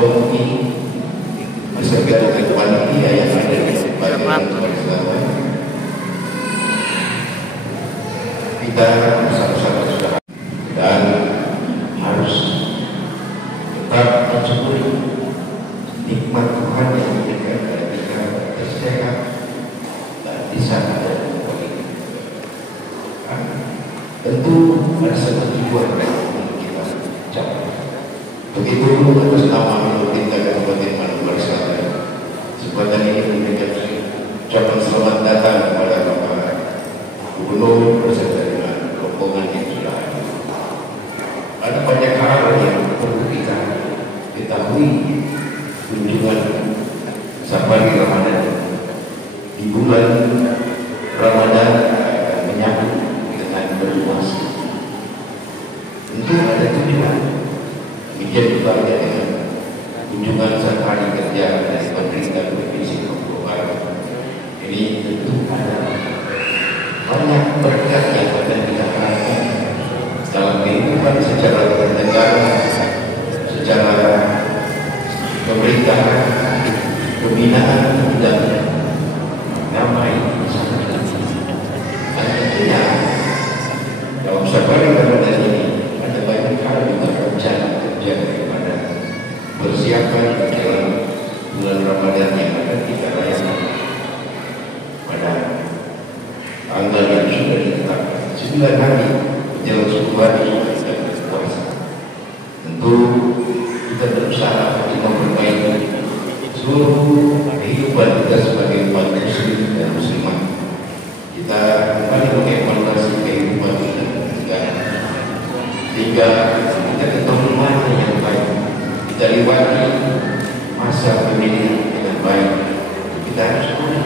ini beserta dengan panitia yang ada di sepanjang bersama kita bersama-sama sudah dan harus tetap mensyukuri nikmat Tuhan yang diberikan kepada kita tersehat dan di sana ada politik. Tentu ada satu tujuan yang kita capai. Begitu atas nama pemerintah Kabupaten Manokwari Selatan, kesempatan ini memberikan ucapan selamat datang kepada Bapak Gubernur beserta dengan rombongan yang sudah hadir. Ada banyak hal yang perlu kita ketahui. Kunjungan safari Ramadan di bulan Ramadan menyambut dengan berpuasa. Tentu ada tujuan. Demikian juga dengan kunjungan safari kerja dari pemerintah Provinsi Papua Barat. Ini tentu ada banyak berkat yang akan kita harapkan dalam kehidupan secara bernegara, secara pemerintahan, pembinaan dan damai. Dan tentunya dalam safari Ramadan ini ada banyak hal juga rencana kerja daripada persiapan dalam bulan Ramadan yang akan kita rayakan pada tanggal yang sudah ditetapkan 9 hari menjelang 10 hari kita berpuasa. Tentu kita berusaha untuk memperbaiki seluruh kehidupan kita sebagai umat muslim dan muslimah. Kita kembali mengevaluasi kehidupan kita sehingga kita ketemu mana yang baik, kita lewati masa pemilihan dengan baik. Kita harus mulai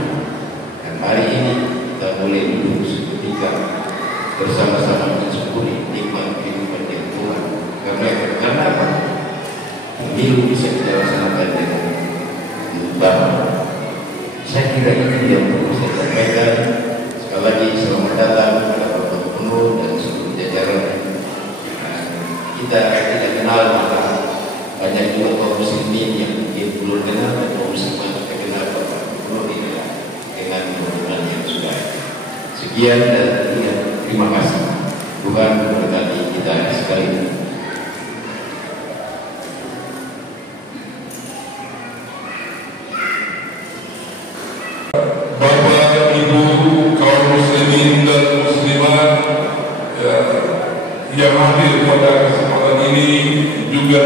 dan hari ini kita boleh duduk seketika bersama-sama mensyukuri nikmat kehidupan yang Tuhan. Karena apa? Pemilu bisa kita laksanakan dengan baik. Saya kira ini yang perlu saya sampaikan. Sekali lagi selamat datang kepada Bapak Gubernur dan seluruh jajaran. Kita tidak kenal maka banyak juga kaum muslimin yang mungkin belum kenal dan kaum muslimat kita kenal Bapak Gubernur ini dengan hubungan yang sudah. Sekian dan terima kasih. Tuhan memberkati kita sekali. Yang hadir pada kesempatan ini juga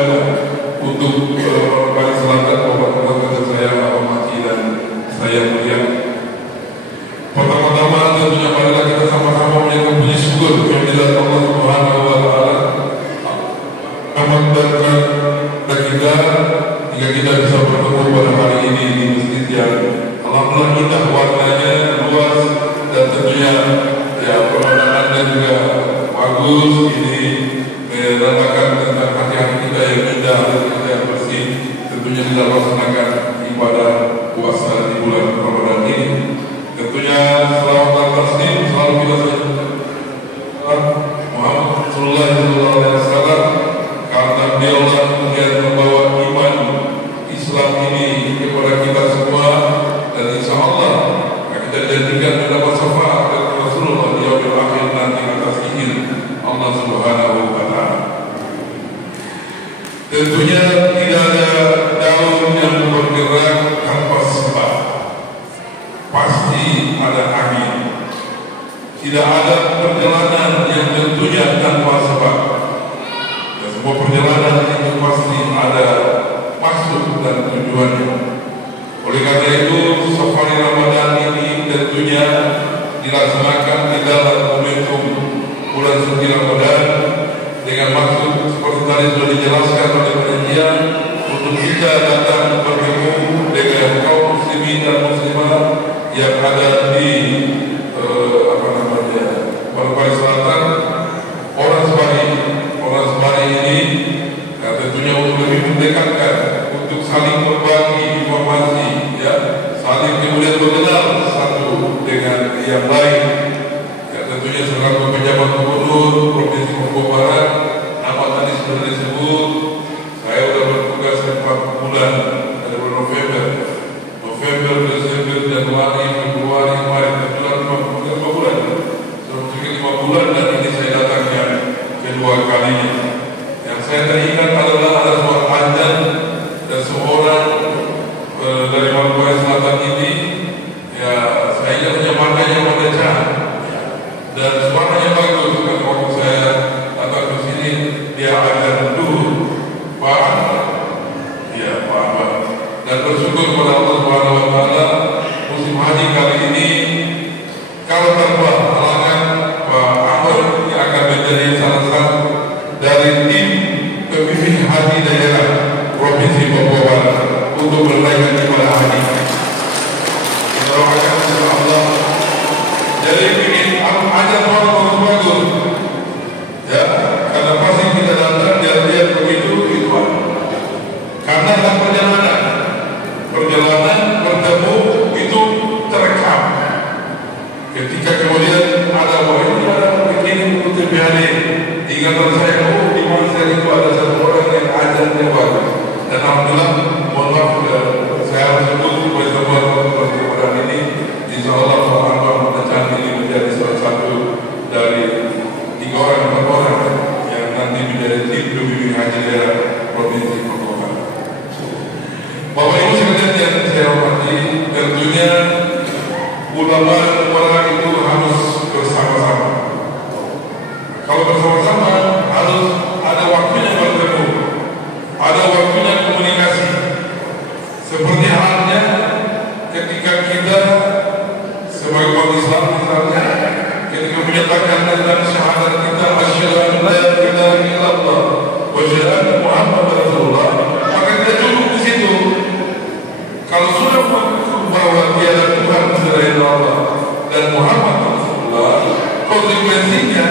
untuk Manokwari Selatan, bapak-bapak saya hormati dan saya muliakan. Pertama-tama tentunya marilah kita sama-sama menyampaikan puji syukur kehadirat Allah Subhanahu wa taala. Amat berkat kita hingga kita bisa bertemu pada hari ini di masjid yang alhamdulillah indah warnanya, luas dan tentunya ya pemandangannya juga bagus. Ini menandakan tentang hati-hati kita yang indah, hati kita yang bersih. Tentunya kita laksanakan ibadah puasa di bulan Ramadan ini. Tentunya selawat dan taslim selalu kita sampaikan Muhammad Rasulullah SAW, karena beliaulah yang membawa iman Islam ini kepada kita semua, dan insya Allah kita jadikan mendapat syafaat dari Rasulullah di yaumil akhir nanti atas izin Allah Subhanahu wa taala. Tentunya tidak ada daun yang bergerak tanpa sebab. Pasti ada angin. Tidak ada perjalanan yang tentunya tanpa sebab. Dan semua perjalanan itu pasti ada maksud dan tujuannya. Oleh karena itu, safari Ramadan ini tentunya dilaksanakan di dalam momentum bulan suci Ramadan dengan maksud seperti tadi sudah dijelaskan oleh panitia untuk kita datang bertemu dengan kaum muslimin dan muslimah yang ada di Manokwari Selatan, Orang Sebari ini tentunya untuk lebih mendekatkan, untuk saling berbagi informasi, ya, saling kemudian mengenal satu dengan yang lain. Ya, tentunya selaku pejabat gubernur Provinsi Papua Barat, nama tadi sudah disebut, saya sudah bertugas 4 perjalanan bertemu itu terekam. Ketika kemudian ada begini untuk TPHD, ingatan saya, di mana itu ada satu orang yang ajarnya bagus. Dan alhamdulillah, mohon maaf, saya harus sebut pertemuan ini, insya Allah Pak Anwar ini menjadi salah satu dari 3 orang yang nanti menjadi tim pembimbing haji daerah Provinsi Papua. Bapak Ibu sekalian yang saya hormati, tentunya ulama itu harus bersama-sama. Kalau bersama-sama harus ada waktunya bertemu, ada waktunya komunikasi. Seperti halnya ketika kita sebagai umat Islam misalnya, ketika menyatakan tentang syahadat kita asyhadu an la ilaha illallah wa asyhadu anna Muhammadar Rasulullah, maka kita duduk di situ. Kalau sudah mengaku bahwa tiada Tuhan selain Allah dan Muhammad Rasulullah, konsekuensinya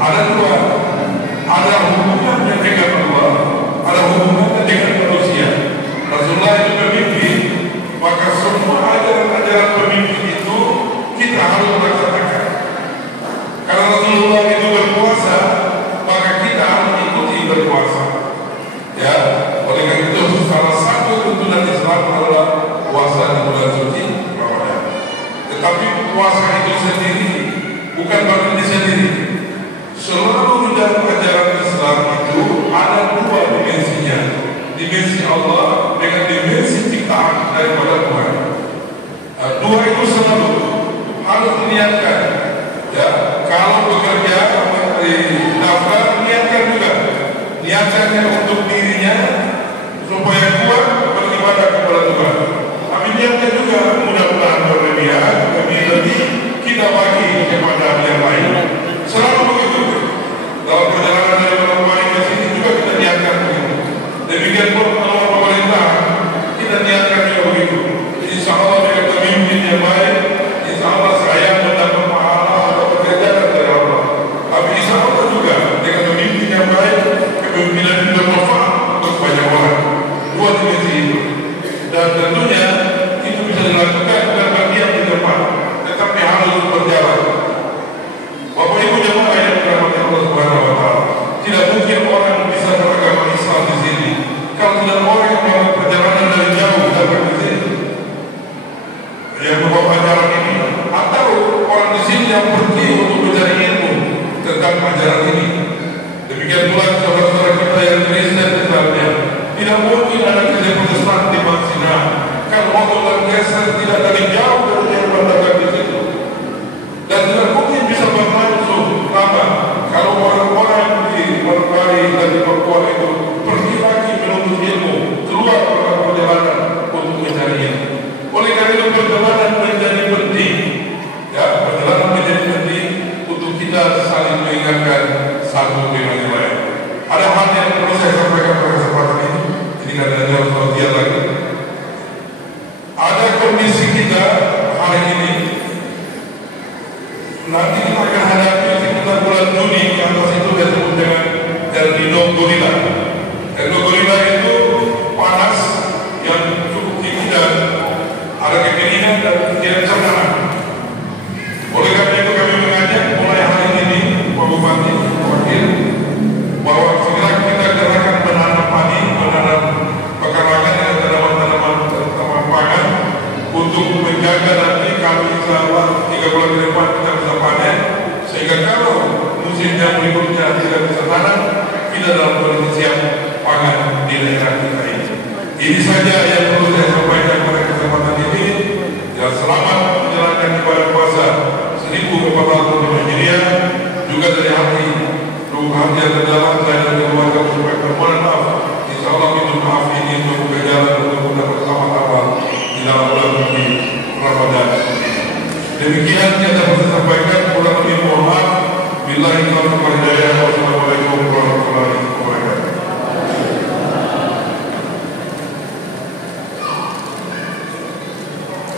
ada 2. Ada hubungannya dengan Allah, ada hubungannya dengan manusia. Rasulullah itu pemimpin, maka semua ajaran-ajaran pemimpin itu kita harus melaksanakan. Karena Rasulullah itu berpuasa, maka kita harus ikuti berpuasa. Ya, oleh karena itu salah satu tuntunan Islam adalah puasa di bulan suci Ramadan. Tetapi puasa itu sendiri bukan berarti sendiri. Seluruh dalam ajaran Islam itu ada 2 dimensinya, dimensi Allah dengan dimensi ciptaan daripada Tuhan. 2 itu selalu harus diniatkan. Ya, kalau bekerja mencari nafkah, niatkan juga. Niatkannya untuk dirinya supaya kuat beribadah kepada Tuhan. Tapi niatkan juga mudah-mudahan berlebihan, lebih kita bagi kepada yang lain. Selalu begitu. Dalam perjalanan dari Manokwari ke sini juga kita niatkan begitu. Demikian pun kalau pemerintah kita niatkan juga begitu. Insya Allah dengan pemimpin yang baik, insya Allah saya mendapat pahala atau pekerjaan dari Allah. Tapi insya Allah juga dengan pemimpin yang baik, kepemimpinan itu bermanfaat untuk banyak orang. 2 dimensi itu. Dan tentunya itu bisa dilakukan dengan bagian di depan, tetapi harus berjalan. Bapak Ibu jemaah yang dirahmati Allah Subhanahu wa taala, tidak mungkin orang bisa beragama Islam di sini kalau tidak orang yang melakukan perjalanan dari jauh datang di sini. Yang membawa ajaran ini, atau orang di sini yang pergi untuk mencari ilmu tentang ajaran ini. Demikian pula saudara-saudara kita yang Kristen misalnya, tidak mungkin ada gereja Protestan di Maksina. Kalau waktu bergeser tidak dari jauh dari yang berdagang di situ. Dan tidak mungkin bisa berlangsung lama kalau orang-orang di Manokwari dan di Papua itu pergi lagi menuntut ilmu, keluar dalam perjalanan untuk mencari ilmu. Oleh karena itu perjalanan menjadi penting. Ya, perjalanan menjadi penting untuk kita saling mengingatkan satu dengan yang lain. Ada hal yang perlu saya sampaikan pada kesempatan ini. Jadi kadang-kadang harus berhati lagi. Ada kondisi kita hari ini. Nanti kita akan hadapi sekitar bulan Juni yang atas itu disebut dengan El Nino Gorilla. El Nino Gorilla itu panas yang cukup tinggi dan ada kekeringan dan tidak cerna. Oleh karena itu kami mengajak mulai hari ini Pak Bupati, Wakil, bahwa segera kita gerakan menanam padi, menanam pekarangan dan tanaman-tanaman pangan untuk menjaga nanti kami insya Allah 3 bulan ke depan kita bisa panen, sehingga kalau musim yang berikutnya tidak bisa tanam, kita dalam kondisi siap pangan di daerah kita ini. Ini saja yang perlu saya sampaikan pada kesempatan ini. Ya, selamat menjalankan ibadah puasa 1440 Hijriah. Juga dari hati yang terdalam saya dan keluarga supaya permohonan maaf. Insya Allah minta maaf ini untuk membuka jalan untuk mendapat sama-sama di dalam bulan suci Ramadan. Demikian yang dapat saya sampaikan. Kurang lebih mohon maaf. Billahi taufiq wal hidayah. Wassalamualaikum warahmatullahi wabarakatuh.